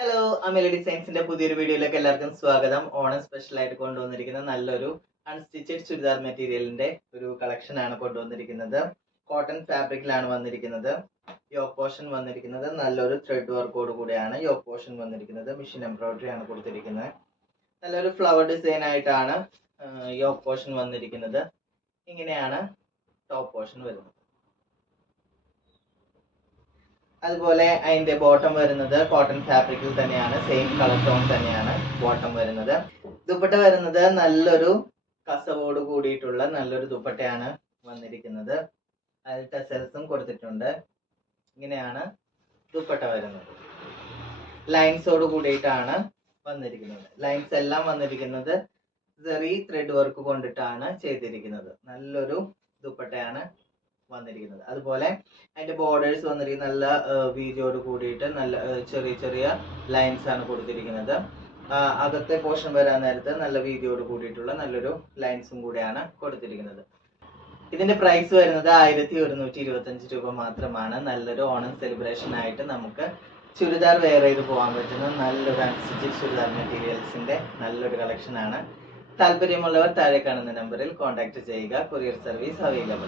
Hello, Amelie ഡിസൈൻസിന്റെ പുതിയൊരു വീഡിയോയിലേക്ക് എല്ലാവർക്കും സ്വാഗതം. ഓണം സ്പെഷ്യൽ ആയിട്ട് കൊണ്ടുവന്നിരിക്കുന്ന നല്ലൊരു അൺസ്റ്റിച്ചഡ് ചുരിദാർ മെറ്റീരിയലിന്റെ ഒരു കളക്ഷൻ ആണ് കൊണ്ടുവന്നിരിക്കുന്നത്. കോട്ടൺ ഫാബ്രിക്കിലാണ് വന്നിരിക്കുന്നത്. യോക്ക് പോർഷൻ വന്നിരിക്കുന്നത് നല്ലൊരു ത്രെഡ് വർക്കോട് കൂടിയാണ് യോക്ക് പോർഷൻ വന്നിരിക്കുന്നത്. മെഷീൻ എംബ്രോയിഡറി ആണ് കൊടുത്തിരിക്കുന്നത്. നല്ലൊരു ഫ്ലവർ ഡിസൈൻ ആയിട്ടാണ് യോക്ക് പോർഷൻ വന്നിരിക്കുന്നത്. ഇങ്ങനെയാണ് ടോപ്പ് പോർഷൻ വരുന്നത്. അതുപോലെ അതിന്റെ ബോട്ടം വരുന്നത് കോട്ടൺ ഫാബ്രിക്കിൽ തന്നെയാണ്, സെയിം കളർ ടോൺ തന്നെയാണ് ബോട്ടം വരുന്നത്. ദുപ്പട്ട വരുന്നത് നല്ലൊരു കസവോട് കൂടിയിട്ടുള്ള നല്ലൊരു ദുപ്പട്ടയാണ് വന്നിരിക്കുന്നത്. അതിൽ ടെസൽസും കൊടുത്തിട്ടുണ്ട്. ഇങ്ങനെയാണ് ദുപ്പട്ട വരുന്നത്. ലൈൻസോട് കൂടിയിട്ടാണ് വന്നിരിക്കുന്നത്. ലൈൻസ് എല്ലാം വന്നിരിക്കുന്നത് സെറി ത്രെഡ് വർക്ക് കൊണ്ടിട്ടാണ് ചെയ്തിരിക്കുന്നത്. നല്ലൊരു ദുപ്പട്ടയാണ് വന്നിരിക്കുന്നത്. അതുപോലെ അതിന്റെ ബോർഡേഴ്സ് വന്നിരിക്കുന്നത് നല്ല വീതിയോട് കൂടിയിട്ട് നല്ല ചെറിയ ചെറിയ ലൈൻസ് ആണ് കൊടുത്തിരിക്കുന്നത്. അകത്തെ പോർഷൻ വരാൻ നേരത്ത് നല്ല വീതിയോട് കൂടിയിട്ടുള്ള നല്ലൊരു ലൈൻസും കൂടിയാണ് കൊടുത്തിരിക്കുന്നത്. ഇതിന്റെ പ്രൈസ് വരുന്നത് 1125 രൂപ മാത്രമാണ്. നല്ലൊരു ഓണം സെലിബ്രേഷൻ ആയിട്ട് നമുക്ക് ചുരിദാർ വെയർ ചെയ്ത് പോകാൻ പറ്റുന്ന നല്ലൊരു അൺസ്റ്റിച്ചഡ് ചുരിദാർ മെറ്റീരിയൽസിന്റെ നല്ലൊരു കളക്ഷൻ ആണ്. താല്പര്യമുള്ളവർ താഴെ കാണുന്ന നമ്പറിൽ കോൺടാക്ട് ചെയ്യുക. Courier service available.